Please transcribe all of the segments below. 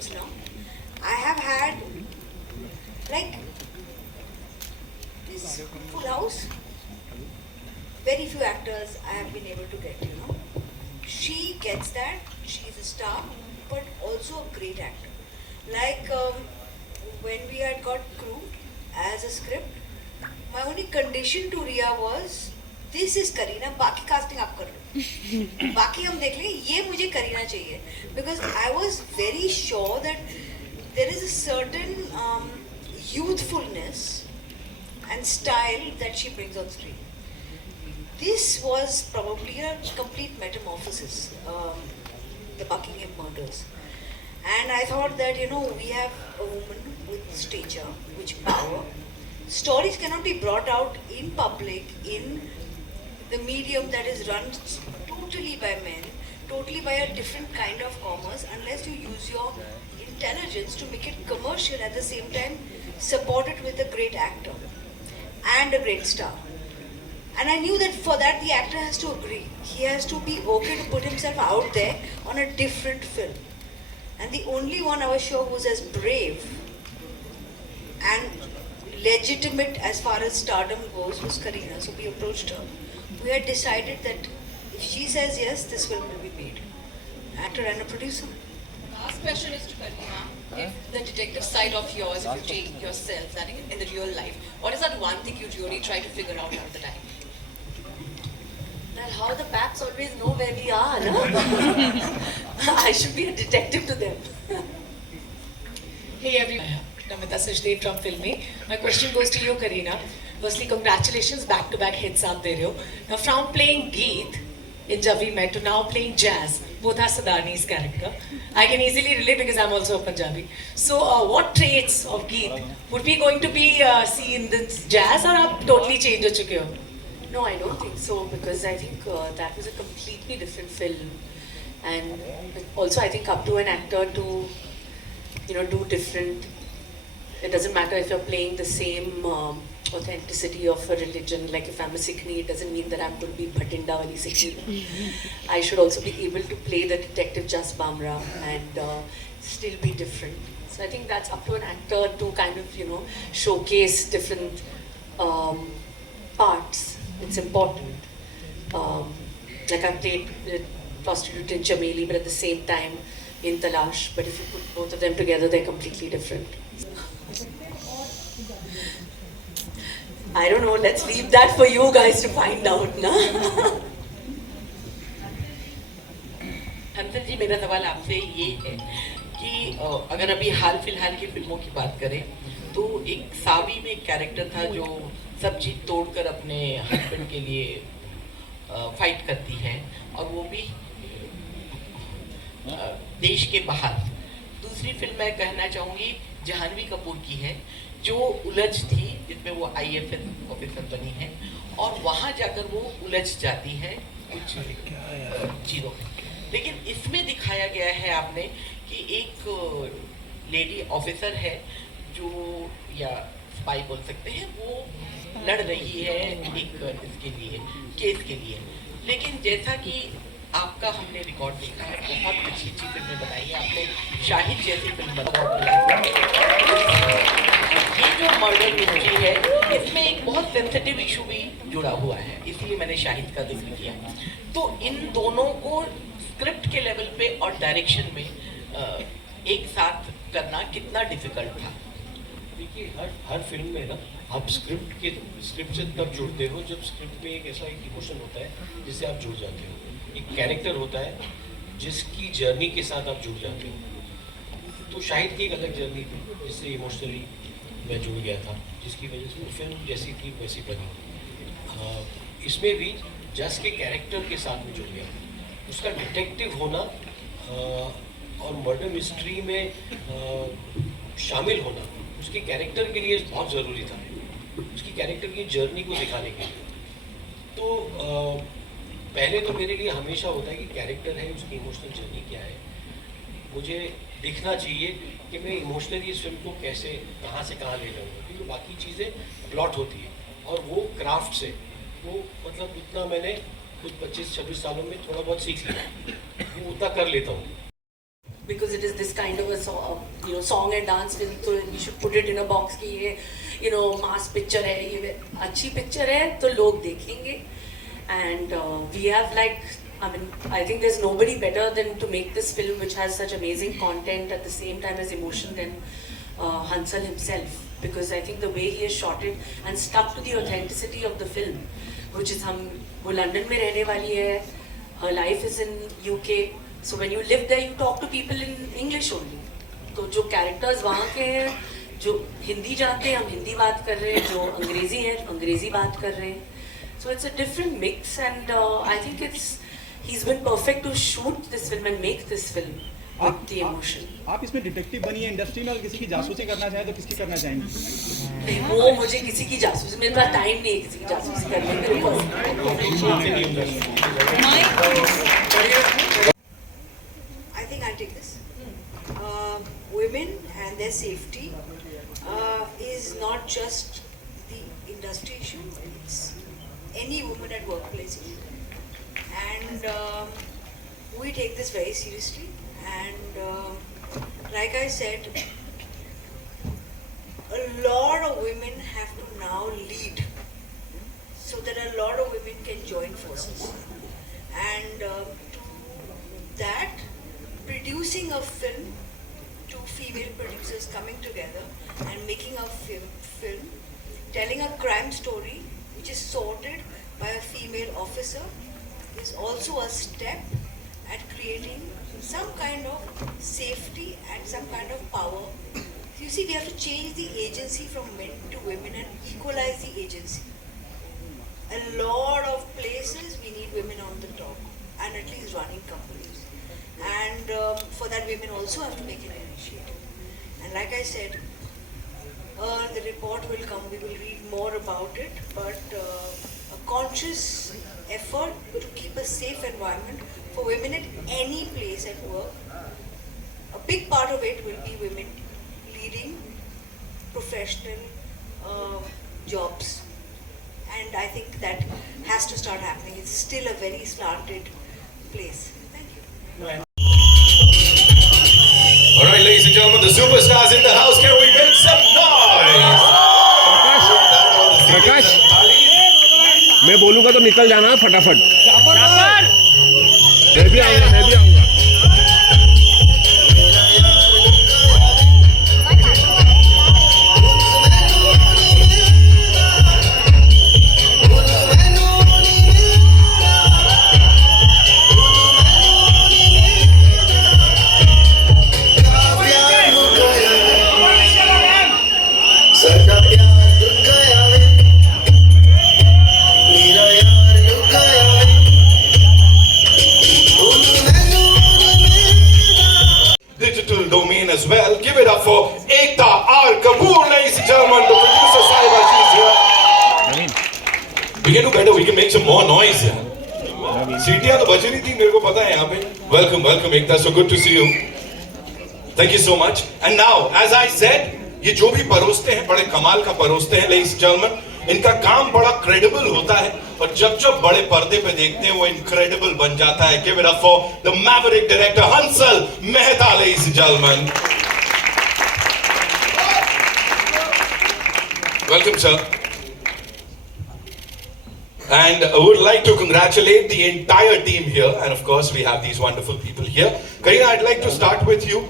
films now, I have had like this Full House. Very few actors I have been able to get. She gets that. She's a star, but also a great actor. Like when we had got Crew as a script, my only condition to Riya was this is Kareena, बाकी casting आप कर लो, बाकी हम देख लेंगे, ये मुझे करीना चाहिए, because I was very sure that there is a certain youthfulness and style that she brings on screen. This was probably a complete metamorphosis, the Buckingham murders. And I thought that, we have a woman with stature, with power. Stories cannot be brought out in public, in the medium that is run totally by men, totally by a different kind of commerce, unless you use your intelligence to make it commercial, at the same time support it with a great actor and a great star. And I knew that for that the actor has to agree. He has to be okay to put himself out there on a different film. And the only one I was sure who was as brave and legitimate as far as stardom goes was Kareena. So we approached her. We had decided that if she says yes, this film will be made. Actor and a producer. Last question is to Kareena. If the detective side of yours, if you take yourself, that in the real life, what is that one thing you really try to figure out all the time? Well, how the bats always know where we are, no? I should be a detective to them. Hey everyone, Namita Sachdev from Filmy. My question goes to you, Kareena. Firstly, congratulations, back-to-back hits aap de rahe ho. Now, from playing Geet in Jab We Met to now playing Jazz, both are Sadani's character. I can easily relate because I'm also a Punjabi. So, what traits of Geet would be going to be seen in this Jazz, or aap totally change ho chuke ho? No, I don't think so, because I think that was a completely different film. And also, I think up to an actor to, do different. It doesn't matter if you're playing the same authenticity of a religion. Like if I'm a Sikhni, it doesn't mean that I'm going to be Bhatinda wali Sikhni. I should also be able to play the detective Jas Bamra and still be different. So I think that's up to an actor to kind of, showcase different parts. It's important. Like I played with prostitute in Chameli, but at the same time in Talash. But if you put both of them together, they're completely different. I don't know, let's leave that for you guys to find out, na? हंसन जी, मेरा सवाल आपसे ये है कि अगर अभी हाल फिलहाल की फिल्मों की बात करें तो एक सावी में एक कैरेक्टर था जो सब चीज़ तोड़कर अपने हस्बैंड के लिए फाइट करती है, और वो भी देश के बाहर। दूसरी फिल्म मैं कहना चाहूँगी जहानवी कपूर की है, जो उलझ थी, जिसमें वो IFS ऑफिसर बनी है और वहाँ जाकर वो उलझ जाती है कुछ चीज़ों में। लेकिन इसमें दिखाया गया है आपने कि एक लेडी ऑफिसर है जो, या स्पाई बोल सकते हैं, वो लड़ रही है एक इसके लिए, केस के लिए। लेकिन जैसा कि आपका हमने रिकॉर्ड देखा है, बहुत अच्छी अच्छी फिल्में बनाई है आपने, शाहिद जैसी फिल्म बनाई। ये जो मर्डर मिस्ट्री है, इसमें एक बहुत सेंसिटिव इशू भी जुड़ा हुआ है, इसलिए मैंने शाहिद का जिक्र किया। तो इन दोनों को स्क्रिप्ट के लेवल पे और डायरेक्शन में एक साथ करना कितना डिफिकल्ट था? देखिए, हर फिल्म में ना आप स्क्रिप्ट से तब जुड़ते हो जब स्क्रिप्ट में एक ऐसा एक इमोशन होता है जिससे आप जुड़ जाते हो। एक कैरेक्टर होता है जिसकी जर्नी के साथ आप जुड़ जाते हो। तो शाहिद की एक अलग जर्नी थी जिससे इमोशनली मैं जुड़ गया था, जिसकी वजह से वो फिल्म जैसी थी वैसी बनी। इसमें भी जस के कैरेक्टर के साथ में जुड़ गया, उसका डिटेक्टिव होना और मर्डर मिस्ट्री में शामिल होना उसके कैरेक्टर के लिए बहुत ज़रूरी था, उसकी कैरेक्टर की जर्नी को दिखाने के लिए। तो पहले तो मेरे लिए हमेशा होता है कि कैरेक्टर है, उसकी इमोशनल जर्नी क्या है, मुझे दिखना चाहिए कि मैं इमोशनली इस फिल्म को कैसे कहाँ से कहाँ ले जाऊँगा, क्योंकि बाकी चीज़ें प्लॉट होती है और वो क्राफ्ट से वो मतलब उतना मैंने कुछ 25-26 सालों में थोड़ा बहुत सीख लिया, वो उतना कर लेता हूँ। because it is this kind of a song and dance film, so we should put it in a box कि ये mass picture है, ये अच्छी picture है तो लोग देखेंगे. And we have I think there's nobody better than to make this film which has such amazing content at the same time as emotion than Hansal himself, because I think the way he has shot it and stuck to the authenticity of the film, which is वो London में रहने वाली है, her life is in UK, so when you live there you talk to people in English only. तो जो characters वहाँ के हैं, जो हिंदी जानते हैं हम हिंदी बात कर रहे हैं, जो अंग्रेजी हैं अंग्रेजी बात कर रहे हैं. So it's a different mix, and I think he's been perfect to shoot this film and make this film with the emotion. आप इसमें डिटेक्टिव बनी है इंडस्ट्री में, और किसी की जासूसी करना चाहे तो किसकी करना चाहेंगी? वो मुझे किसी की जासूसी, मेरे पास टाइम नहीं है किसी की जासूसी करने के. I think I'll take this. Women and their safety is not just the industry issue, it's any woman at workplace issue. And we take this very seriously. And like I said, a lot of women have to now lead so that a lot of women can join forces. And to that, producing a film, two female producers coming together and making a film, telling a crime story which is sorted by a female officer, is also a step at creating some kind of safety and some kind of power. You see, we have to change the agency from men to women and equalize the agency. A lot of places we need women on the top and at least running companies. And for that, women also have to make an initiative. And like I said, the report will come, we will read more about it, but a conscious effort to keep a safe environment for women at any place at work. A big part of it will be women leading professional jobs. And I think that has to start happening. It's still a very slanted place. Thank you. All right, ladies and gentlemen, the superstars in the house, can we make some noise? प्रकाश, मैं बोलूंगा तो निकल जाना फटाफट. मैं भी आऊंगा. Digital domain as well. Give it up for Ekta R. Kapoor, ladies and gentlemen. The producer Sahiba, she's here. We can do better. We can make some more noise here. सीटियां तो बज रही थी, मेरे को पता है यहाँ पे. Welcome, welcome Ekta. So good to see you. Thank you so much. And now, as I said, ये जो भी परोसते हैं बड़े कमाल का परोसते हैं, ladies and gentlemen. इनका काम बड़ा क्रेडिबल होता है और जब जब बड़े पर्दे पे देखते हैं वो इनक्रेडिबल बन जाता है. Give it up for the maverick director Hansal Mehta, ladies and gentlemen. Welcome, sir. And I would like to congratulate the entire team here, and of course we have these wonderful people here. Kareena, I'd like to start with you.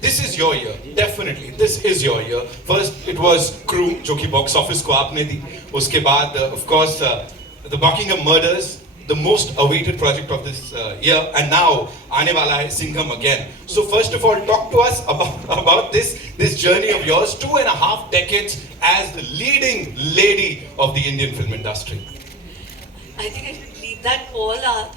This is your year, definitely. This is your year. First, it was Crew, जो कि box office को आपने दी. उसके बाद, of course, the Buckingham Murders, the most awaited project of this year, and now आने वाला है Singham again. So first of all, talk to us about this journey of yours, 2.5 decades as the leading lady of the Indian film industry. I think I should leave that to all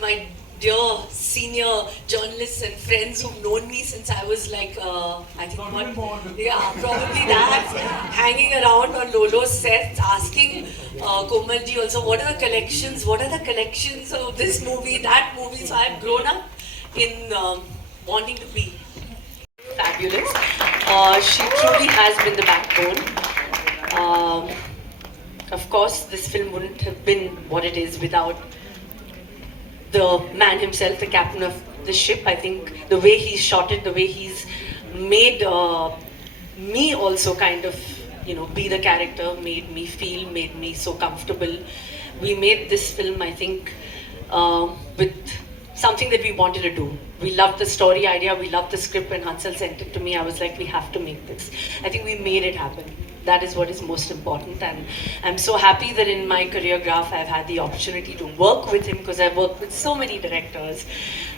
my dear senior journalists and friends who've known me since I was like, I think probably that, hanging around on Lolo's sets, asking Komalji also, what are the collections of this movie, that movie. So I've grown up in wanting to be fabulous. She truly has been the backbone. Of course, this film wouldn't have been what it is without the man himself, the captain of the ship. I think the way he's shot it, the way he's made me also kind of, be the character, made me so comfortable. We made this film, I think, with something that we wanted to do. We loved the story idea, we loved the script. When Hansal sent it to me, I was like, we have to make this. I think we made it happen. That is what is most important, and I'm so happy that in my career graph I've had the opportunity to work with him, because I've worked with so many directors,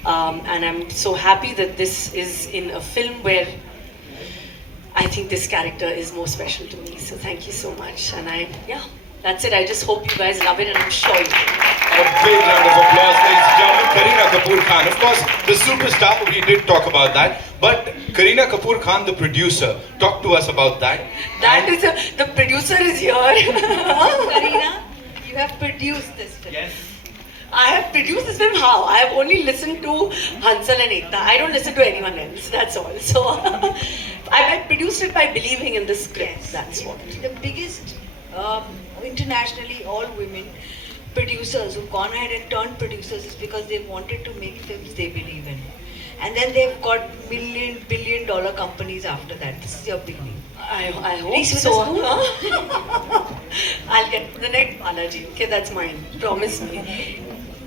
and I'm so happy that this is in a film where I think this character is more special to me. So thank you so much, and that's it. I just hope you guys love it, and I'm sure you will. A big round of applause, ladies and gentlemen. Kareena Kapoor Khan, of course, the superstar. We did talk about that, but Kareena Kapoor Khan, the producer, talk to us about that. The producer is here. Kareena, you have produced this film. Yes. I have produced this film. How? I have only listened to Hansal and Ekta. I don't listen to anyone else. That's all. So I produced it by believing in the script. Yes. That's what. The biggest internationally all women producers who've gone ahead and turned producers is because they wanted to make films they believe in. And then they've got billion-dollar companies after that. This is your beginning. I hope Reese with so. a spoon? I'll get the next Balaji. Okay, that's mine. Promise me.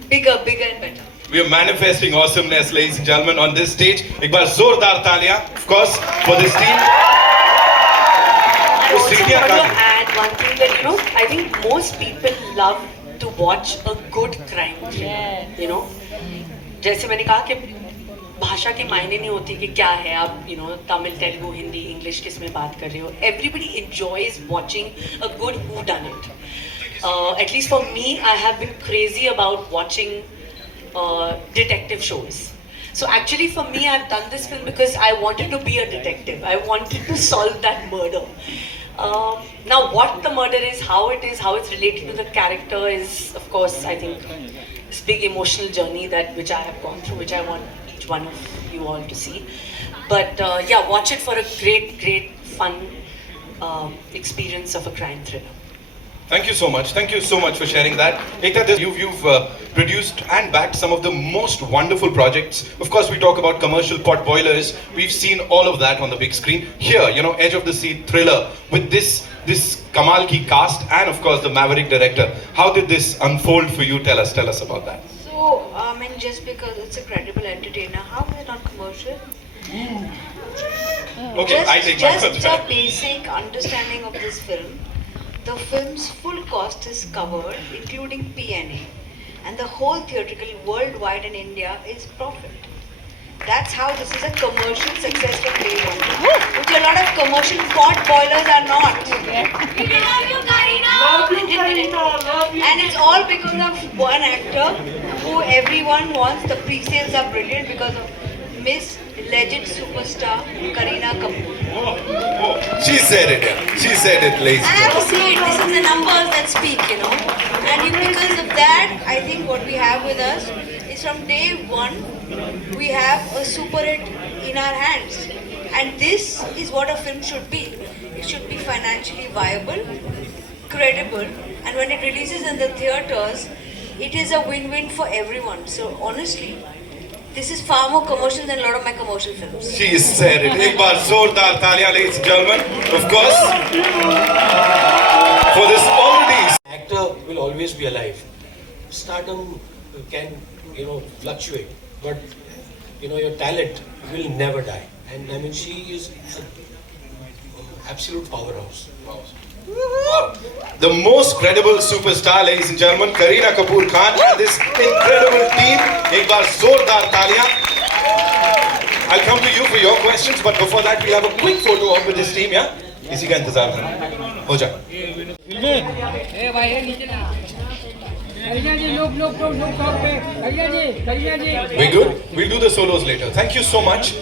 Bigger and better. We are manifesting awesomeness, ladies and gentlemen, on this stage. एक बार जोरदार तालियां, of course, for this team. I also Sriya want to Khan. add one thing that, I think most people love to watch a good crime thriller. जैसे मैंने कहा कि भाषा के मायने नहीं होती कि क्या है आप, तमिल, तेलुगु, हिंदी, इंग्लिश किस में बात कर रहे हो. Everybody enjoys watching a good whodunit. At least for me, I have been crazy about watching detective shows. So actually for me, I've done this film because I wanted to be a detective. I wanted to solve that murder. Now what the murder is, how it's related to the character is, of course, I think this big emotional journey which I have gone through, which I want each one of you all to see. But watch it for a great fun experience of a crime thriller. Thank you so much. Thank you so much for sharing that. Ekta, you've produced and backed some of the most wonderful projects. Of course, we talk about commercial pot boilers. We've seen all of that on the big screen. Here, edge of the seat thriller with this Kamal ki cast and of course the Maverick director. How did this unfold for you? Tell us about that. So, just because it's a credible entertainer, how is it not commercial? Okay, I take my Just contract. a basic understanding of this film. The film's full cost is covered, including P&A, and the whole theatrical worldwide in India is profit. That's how this is a commercial success from day one. Which a lot of commercial pot boilers are not. We love you, Kareena! Love you, Kareena! Love you! And it's all because of one actor who everyone wants. The pre-sales are brilliant because of Miss Legend Superstar Kareena Kapoor. She said it, yeah. She said it, ladies. I have to say it, this is the numbers that speak, And because of that, I think what we have with us is from day one, we have a super hit in our hands. And this is what a film should be. It should be financially viable, credible, and when it releases in the theaters, it is a win-win for everyone. So honestly, this is far more commercial than a lot of my commercial films. She said it. एक बार जोरदार तालियां, ladies and gentlemen. Of course, for this already. Actor will always be alive. Stardom can, fluctuate, but your talent will never die. And she is an absolute powerhouse. The most credible superstar, ladies and gentlemen, Kareena Kapoor Khan and this incredible team. एक बार जोरदार तालियां. I'll come to you for your questions, but before that, we'll have a quick photo op with this team, yeah? इसी का इंतजार करना. हो जा. We good? We'll do the solos later. Thank you so much.